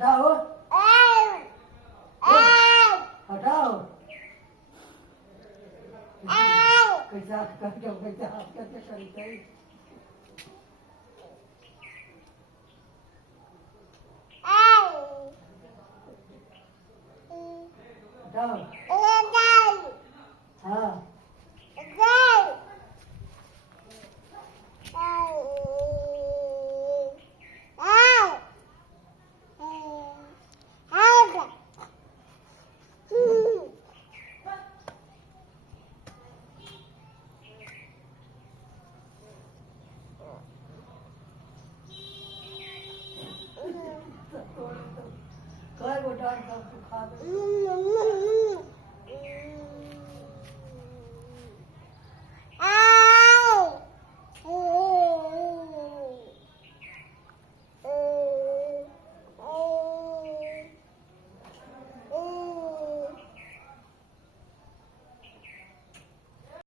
हटाओ हटाओ कैसा कैसा हाथ करके करते हटाओ हाँ काय बोटा सब खा